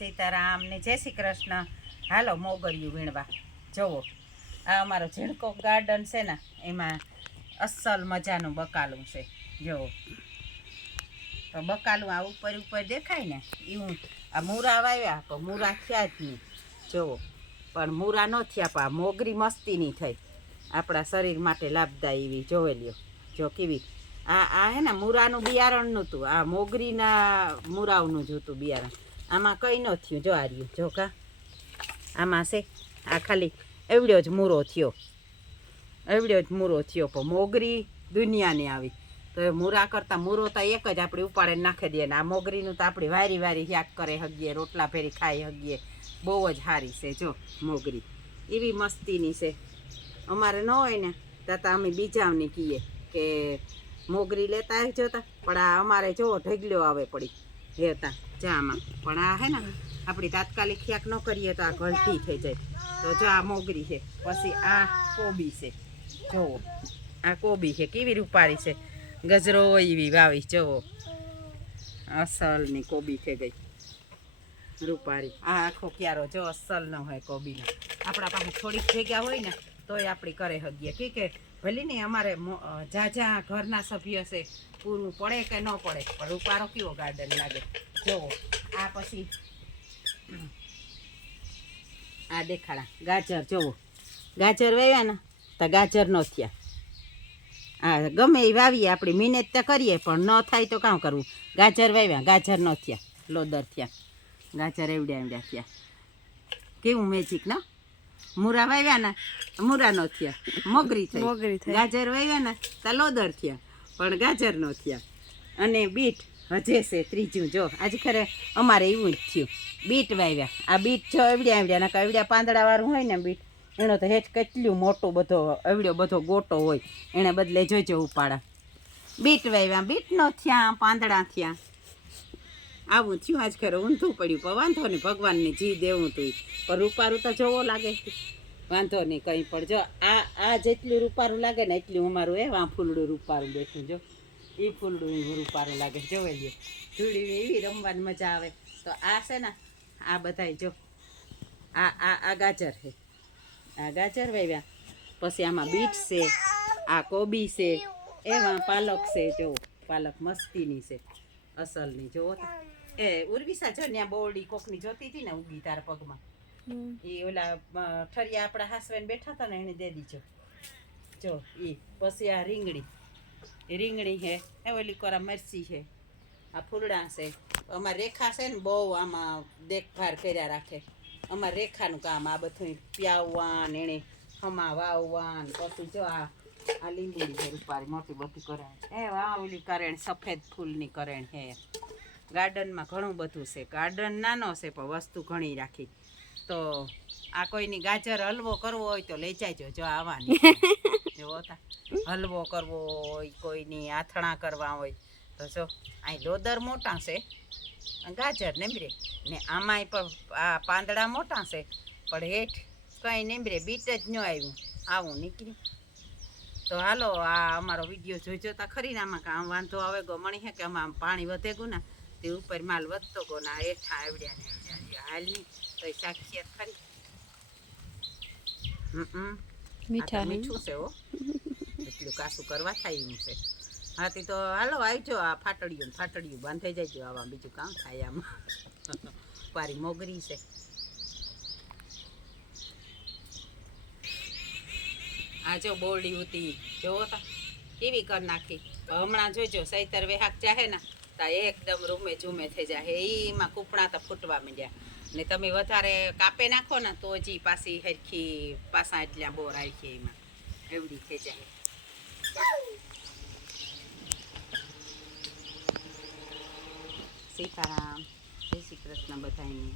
સીતારામ ને જય શ્રી કૃષ્ણ. હાલો મોગરિયું વીણવા. જુઓ આ અમારો ઝીણકો ગાર્ડન છે ને, એમાં અસલ મજાનું બકાલું છે. જુઓ તો બકાલું આ ઉપર ઉપર દેખાય ને એવું. આ મૂરા વાવ્યા તો મૂરા થયા જ નહીં. જુઓ પણ મૂરા ન થયા, પણ મોગરી મસ્તીની થઈ, આપણા શરીર માટે લાભદાયી એવી. જોવે લ્યો જો કેવી. આ હે ને મૂરાનું બિયારણનું હતું, આ મોગરીના મૂરાઓનું જ હતું બિયારણ. આમાં કંઈ ન થયું. જો આ રહ્યું, જો કા આમાં છે. આ ખાલી એવડ્યો જ મૂરો થયો, એવડ્યો જ મૂરો થયો. પણ મોગરી દુનિયાની આવી. તો એ મૂરા કરતાં મૂરો તો એક જ આપણે ઉપાડીને નાખી દઈએ ને. આ મોગરીનું તો આપણે વારી વારી શાક કરે હગીએ, રોટલા ફેરી ખાઈ હગીએ. બહુ જ સારી છે. જો મોગરી એવી મસ્તીની છે. અમારે ન હોય ને તો અમે બીજાઓને કહીએ કે મોગરી લેતા આવજો તા, પણ આ અમારે જો ઢગલ્યો આવે પડી લેતા જામાં. પણ આ હે ને આપણી તાત્કાલિક ક્યાંક ન કરીએ તો આ ગળતી થઈ જાય. તો જો આ મોગરી છે. પછી આ કોબી છે. જુઓ આ કોબી છે, કેવી રૂપારી છે. ગજરો એવી વાવી. જુઓ અસલની કોબી થઈ ગઈ રૂપારી. આ આખો ક્યારો જો અસલ ન હોય કોબીનો. આપણા પાસે થોડીક જગ્યા હોય ને તોય આપણી કરે હગીએ. કે ભલે ને અમારે જ્યાં ઘરના સભ્ય છે પૂરું પડે કે ન પડે, પણ રૂપારો કેવો ગાર્ડન લાગે. જુઓ આ પછી આ દેખાડા ગાજર. જુઓ ગાજર વાવ્યા ને તો ગાજર ન થયા. આ ગમે એ વાવીએ આપણી મહેનત તો કરીએ, પણ ન થાય તો કામ કરવું. ગાજર વાવ્યા, ગાજર ન થયા, લોદર થયા. ગાજર એવડ્યા એવડ્યા થયા. કેવું મેજિક ના. મૂરા વાવ્યા ને મૂરા ન થયા, મોગરી થઈ. ગાજર વાવ્યા ને તો લોદર થયા, પણ ગાજર ન થયા. અને બીટ હજે છે ત્રીજું. જો આજે ખરે અમારે એવું જ થયું. બીટ વાવ્યા. આ બીટ જો એવડ્યા એવડ્યા ના એવડ્યા પાંદડાવાળું હોય ને બીટ, એનો તો હેઠ કેટલું મોટો બધો એવડ્યો બધો ગોટો હોય, એને બદલે જોઈજો ઉપાડા. બીટ વાવ્યા, બીટ ન થયા, પાંદડા થયા. આવું થયું આજ ખરે. ઊંધું પડ્યું, પણ વાંધો નહીં, ભગવાનને જી દેવું તું. પણ રૂપારું તો જોવો લાગે, વાંધો નહીં કંઈ. પણ જો આ જેટલું રૂપારું લાગે ને એટલું અમારું આ ફૂલડું રૂપારું બેઠું. જો એ ફૂલડું એવું રૂપારું લાગે. જોવે લ્યો ધૂળી એવી રમવાની મજા આવે. તો આ છે ને આ બધાય જો આ ગાજર છે. આ ગાજર વાવ્યા. પછી આમાં બીટ છે, આ કોબી છે, એમાં પાલક છે. જો પાલક મસ્તીની છે, અસલની. જોવો એ ઉર્વિસા જો ત્યાં બોરડી કોકની જોતી હતી ને ઉગી તારા પગમાં, એ ઓલા ઠરિયા આપણા હાસવાઈને બેઠા હતા ને એને દે દીજો. જો એ પછી આ રીંગણી, એ રીંગણી છે. એ ઓલી કોરા મરચી છે. આ ફૂલડા છે. અમારે રેખા છે ને બહુ આમાં દેખભાળ કર્યા રાખે. અમારે રેખાનું કામ આ બધું પ્યાવવાન, એણે હમા વાવવાન. પછી જો આ લીંબુડી છે રૂપારી મોટી બધી કરેણ. આ ઓલી કરેણ સફેદ ફૂલની કરેણ છે. ગાર્ડનમાં ઘણું બધું છે. ગાર્ડન નાનો છે પણ વસ્તુ ઘણી રાખી. તો આ કોઈની ગાજર હલવો કરવો હોય તો લઈ જાયજો. જો આવવાની જો હલવો કરવો હોય, કોઈની આથણા કરવા હોય તો જો અહીં લોદર મોટા છે, ગાજર નેમરે ને આમાંય પણ આ પાંદડા મોટા છે, પણ હેઠ કંઈ નેમરે બીટ જ ન આવ્યું. આવું નીકળ્યું. તો હાલો આ અમારો વિડીયો જોઈ જોતા ખરી ને. આમાં કામ વાંધો આવે ગમણી હે કે આમાં પાણી વધે ગયું ને તે ઉપર માલ વધતો ગયો ને હેઠા આવડ્યા ને આવડ્યા. હાલ નહીં તો એ સાક્ષિયત ખરી. મીઠું છે હો, એટલું કાસું કરવા થાય એવું છે. હાથી તો હાલો આવજો. આ ફાટડિયું બાંધાઈ જાય. આવા બીજું કામ થાય આમાં. પારી મોગરી છે. આ જો બોરડી ઉતી જોવો તા કેવી કરી નાખી. હમણાં જોજો સૈતર વેહાક ચાહે ને તા એકદમ રૂમે ઝૂમે થઈ જાય. એમાં કૂપણા તો ફૂટવા માંડ્યા. ને તમે વધારે કાપે નાખો ને તો હજી પાછી હરખી પાસા એટલા બોર આવી એમાં એવડી થઈ જાય. સીતારામ, જય શ્રી કૃષ્ણ બધાને.